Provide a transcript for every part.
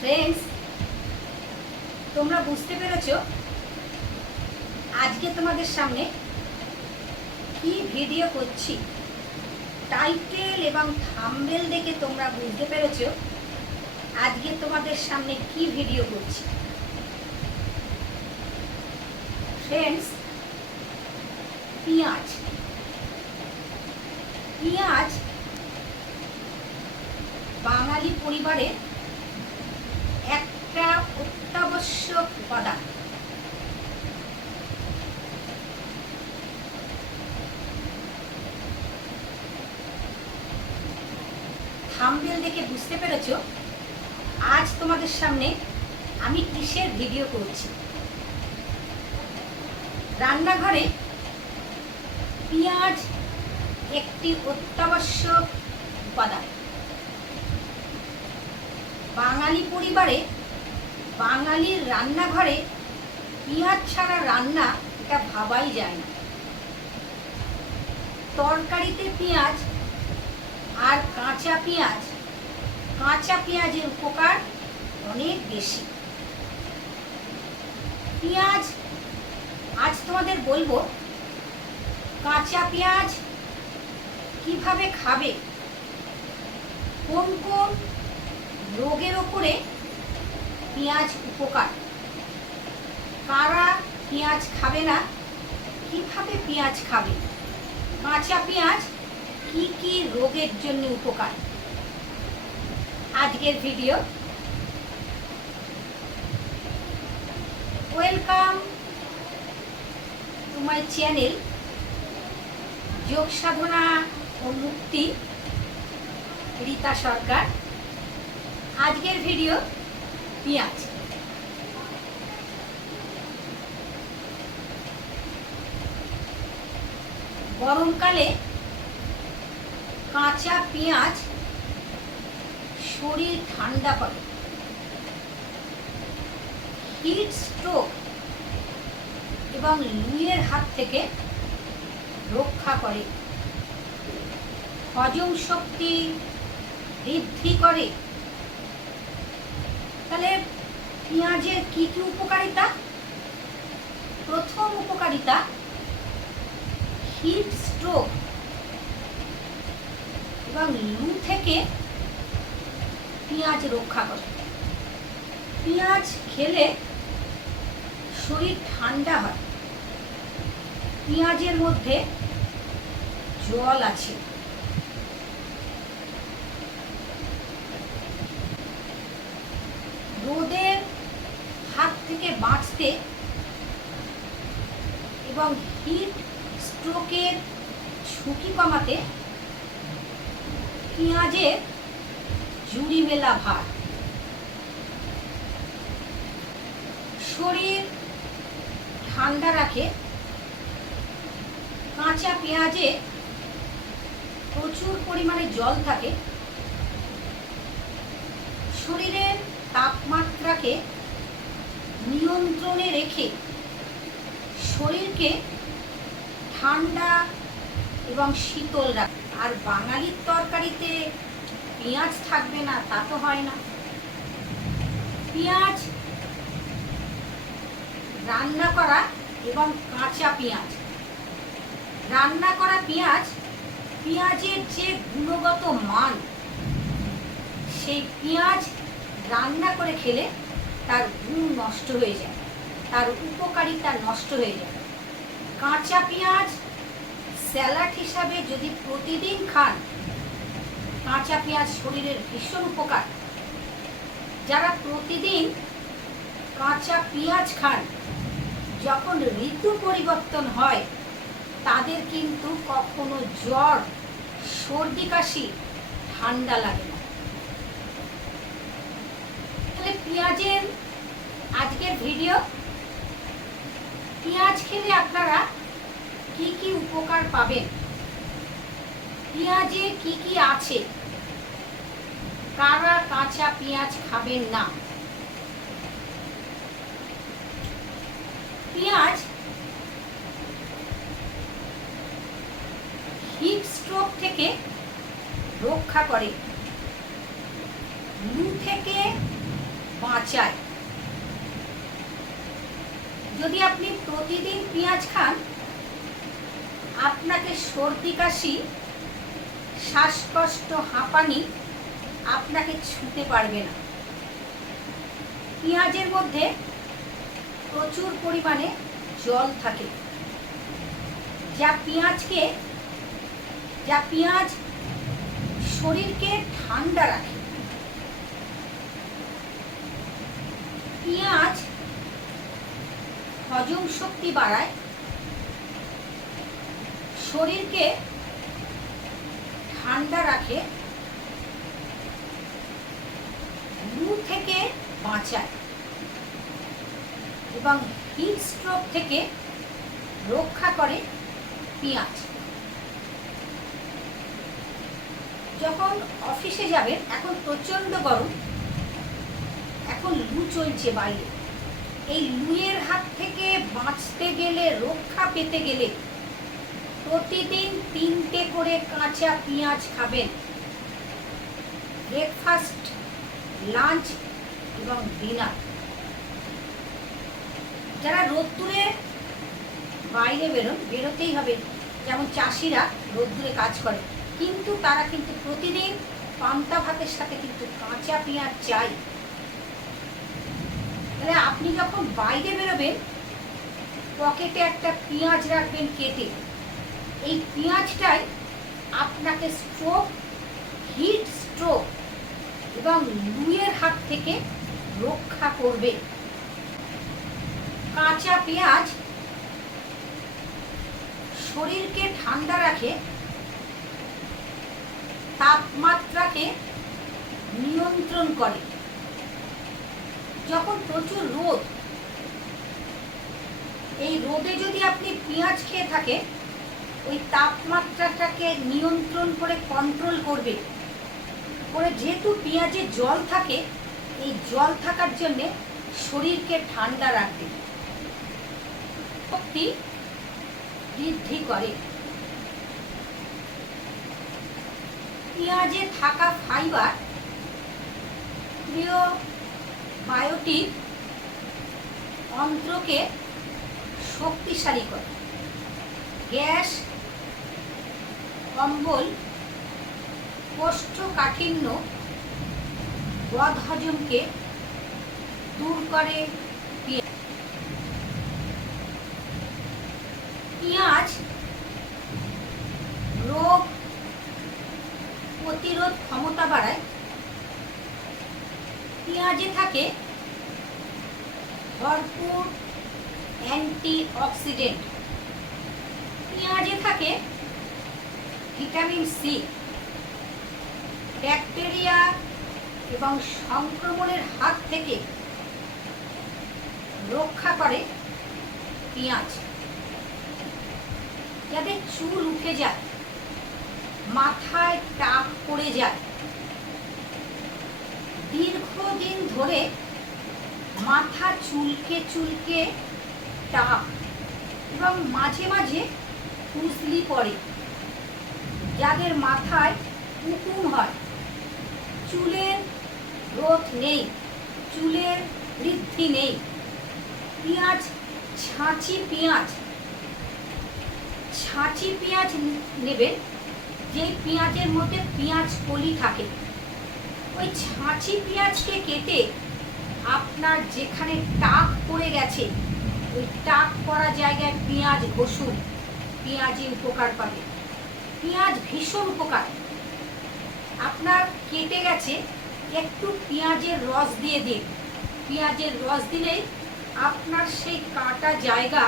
Friends, তোমরা বুঝতে পেরেছো আজকে তোমাদের সামনে কি ভিডিও করছি। টাইটেল এবং থাম্বনেল দেখে তোমরা বুঝতে পেরেছো আজকে তোমাদের সামনে কি ভিডিও করছি। ফ্রেন্ডস, পেঁয়াজ পেঁয়াজ বাঙালি পরিবারে একটা অত্যাবশ্যক উপাদান। থাম্বনেল দেখে বুঝতে পেরেছো আজ তোমাদের সামনে আমি কিসের ভিডিও করছি। রান্নাঘরে পেঁয়াজ একটি অত্যাবশ্যক উপাদান। বাঙালি পরিবারে বাঙালির রান্নাঘরে পেঁয়াজ ছাড়া রান্না এটা ভাবাই যায় না। তরকারিতে পেঁয়াজ আর কাঁচা পেঁয়াজের উপকার অনেক বেশি। পেঁয়াজ আজ তোমাদের বলবো কাঁচা পেঁয়াজ কিভাবে খাবে, কোন কোন রোগের ওপরে পেঁয়াজ উপকার, কারা পেঁয়াজ খাবে না, কিভাবে পেঁয়াজ খাবে, কাঁচা পেঁয়াজ কি কি রোগের জন্য উপকার। আজকের video. Welcome to my channel যোগ সাধনা ও মুক্তি, রীতা সরকার। আজকের ভিডিও পেঁয়াজ। গরমকালে কাঁচা পেঁয়াজ শরীর ঠান্ডা করে, হিট স্ট্রোক এবং লুয়ের হাত থেকে রক্ষা করে, হজম শক্তি বৃদ্ধি করে। তাহলে পেঁয়াজের কি কি উপকারিতা? প্রথম উপকারিতা, হিট স্ট্রোক এবং লু থেকে পেঁয়াজ রক্ষা করে। পেঁয়াজ খেলে শরীর ঠান্ডা হয়। পেঁয়াজের মধ্যে জল আছে। রোদের হাত থেকে বাঁচতে এবং হিট স্ট্রোকের ঝুঁকি কমাতে পেঁয়াজের জুড়ি মেলা ভার। শরীর ঠান্ডা রাখে। কাঁচা পেঁয়াজে প্রচুর পরিমাণে জল থাকে। শরীরের তাপমাত্রাকে নিয়ন্ত্রণে রেখে শরীরকে ঠান্ডা এবং শীতল রাখে। আর বাঙালির তরকারিতে পেঁয়াজ থাকবে না তা তো হয় না। পেঁয়াজ রান্না করা এবং কাঁচা পেঁয়াজ, রান্না করা পেঁয়াজের যে গুণগত মান, সেই পেঁয়াজ রান্না করে খেলে তার গুণ নষ্ট হয়ে যায়, তার উপকারিতা নষ্ট হয়ে যায়। কাঁচা পেঁয়াজ স্যালাড হিসাবে যদি প্রতিদিন খান, কাঁচা পেঁয়াজ শরীরের ভীষণ উপকার। যারা প্রতিদিন কাঁচা পেঁয়াজ খান, যখন ঋতু পরিবর্তন হয় তাদের কিন্তু কখনো জ্বর, সর্দি, কাশি, ঠান্ডা লাগে না। তাহলে পেঁয়াজের আজকের ভিডিও। পেঁয়াজ খেলে আপনারা কি কি উপকার পাবেন, পেঁয়াজে কি কি আছে, কারা কাঁচা পেঁয়াজ খাবেন না। পেঁয়াজ হিট স্ট্রোক থেকে রক্ষা করে, লু থেকে বাঁচায়। যদি আপনি প্রতিদিন পেঁয়াজ খান, আপনাকে সর্দি কাশি, শ্বাসকষ্ট, হাঁপানি আপনাকে ছুঁতে পারবে না। পেঁয়াজের মধ্যে প্রচুর পরিমাণে জল থাকে, যা পেঁয়াজ শরীরকে ঠান্ডা রাখে। পেঁয়াজ হজম শক্তি বাড়ায়, শরীরকে ঠান্ডা রাখে, লু থেকে বাঁচায় এবং হিট স্ট্রোক থেকে রক্ষা করে পেঁয়াজ। যখন অফিসে যাবেন, এখন প্রচণ্ড গরম, এখন লু চলছে বাইরে, এই লুয়ের হাত থেকে বাঁচতে গেলে, রক্ষা পেতে গেলে প্রতিদিন 3টে করে কাঁচা পেঁয়াজ খাবেন। ব্রেকফাস্ট, লাঞ্চ এবং ডিনার। যারা রোদ্দুরে বাইরে বেরোতেই হবে, যেমন চাষিরা রোদ্দুরে কাজ করে, কিন্তু তারা কিন্তু প্রতিদিন পান্তা ভাতের সাথে কিন্তু কাঁচা পেঁয়াজ চাই। তাহলে আপনি যখন বাইরে বেরোবেন, পকেটে একটা পেঁয়াজ রাখবেন কেটে। এই পেঁয়াজটাই আপনাকে স্ট্রোক, হিট স্ট্রোক এবং লুয়ের হাত থেকে রক্ষা করবে। কাঁচা পেঁয়াজ শরীরকে ঠান্ডা রাখে, তাপমাত্রাকে নিয়ন্ত্রণ করে। যখন প্রচুর রোদ, এই রোদে যদি আপনি পেঁয়াজ খেয়ে থাকেন, ওই তাপমাত্রাটাকে নিয়ন্ত্রণ করে, কন্ট্রোল করবে। যেহেতু পেঁয়াজে জল থাকে, এই জল থাকার জন্যে শরীরকে ঠান্ডা রাখবে, শক্তি বৃদ্ধি করে। পেঁয়াজে থাকা ফাইবার প্রিবায়োটিক অন্ত্রকে শক্তিশালী করে, গ্যাস, অম্বল, কোষ্ঠকাঠিন্য, বদহজমকে দূর করে। পেঁয়াজ রোগ প্রতিরোধ ক্ষমতা বাড়ায়। পেঁয়াজে থাকে ভরপুর অ্যান্টিঅক্সিডেন্ট। পেঁয়াজে থাকে ভিটামিন সি। ব্যাকটেরিয়া এবং সংক্রমণের হাত থেকে রক্ষা করে পেঁয়াজ। যাদের চুল উঠে যায়, মাথায় টাক পড়ে যায়, দীর্ঘদিন ধরে মাথা চুলকে টাক এবং মাঝে মাঝে খুজলি পড়ে, যাদের মাথায় উকুন হয়, চুলের গ্রোথ নেই, চুলের বৃদ্ধি নেই, পেঁয়াজ, ছাঁচি পেঁয়াজ নেবেন। যে পেঁয়াজের মধ্যে পেঁয়াজ কলি থাকে, ওই ছাঁচি পেঁয়াজকে কেটে আপনার যেখানে টাক পড়ে গেছে, ওই টাক পড়া জায়গায় পেঁয়াজ ঘষুন, পেঁয়াজে উপকার পাবে। পেঁয়াজ ভীষণ উপকার। আপনার কেটে গেছে, একটু পেঁয়াজের রস দিয়ে দিন। পেঁয়াজের রস দিলেই আপনার সেই কাটা জায়গা,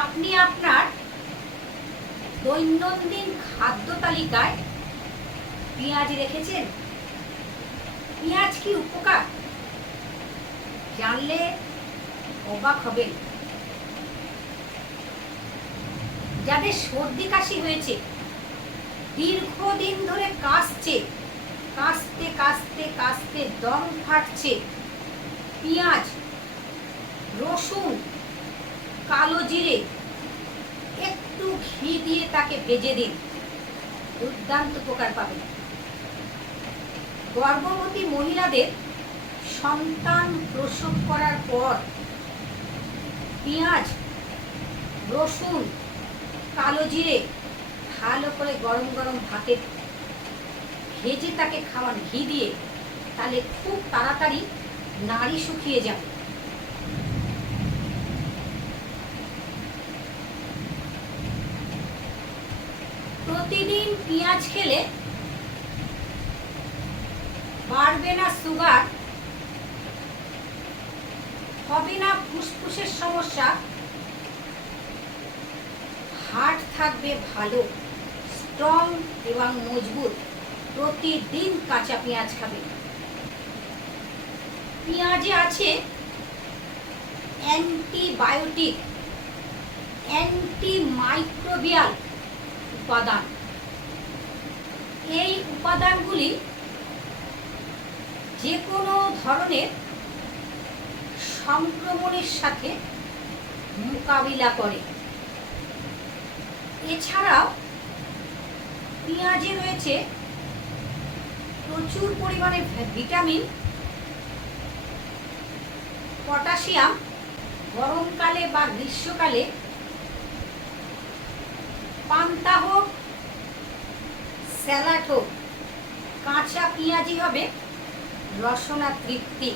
আপনি আপনার দৈনন্দিন খাদ্য তালিকায় পেঁয়াজ রেখেছেন? পেঁয়াজ কি উপকার? জানলে অবাক হবেন। যাদের সর্দি কাশি হয়েছে, দীর্ঘদিন ধরে কাশতে কাশতে দম ফাটছে, পেঁয়াজ, রসুন, কালো জিরে একটু ঘি দিয়ে তাকে ভেজে দিন, দুর্দান্ত উপকার পাবেন। গর্ভবতী মহিলাদের সন্তান প্রসব করার পর পেঁয়াজ, রসুন, কালো জিরে ভালো করে গরম গরম ভাতে ভেজে তাকে খাওয়ান ঘি দিয়ে, তাহলে খুব তাড়াতাড়ি নাড়ি শুকিয়ে যাবে। প্রতিদিন পেঁয়াজ খেলে বাড়বে না সুগার, হবে না ফুসফুসের সমস্যা, হার্ট থাকবে ভালো, স্ট্রং এবং মজবুত। প্রতিদিন কাঁচা পেঁয়াজ খাবে। পেঁয়াজে আছে অ্যান্টিবায়োটিক, অ্যান্টিমাইক্রোবিয়াল উপাদান। এই উপাদানগুলি যে কোনো ধরনের সংক্রমণের সাথে মোকাবিলা করে। এছাড়াও পেঁয়াজে রয়েছে প্রচুর পরিমাণে ভিটামিন, পটাশিয়াম। গরমকালে বা গ্রীষ্মকালে পান্তা হোক, স্যালাড হোক, কাঁচা পেঁয়াজই হবে রসনা তৃপ্তি।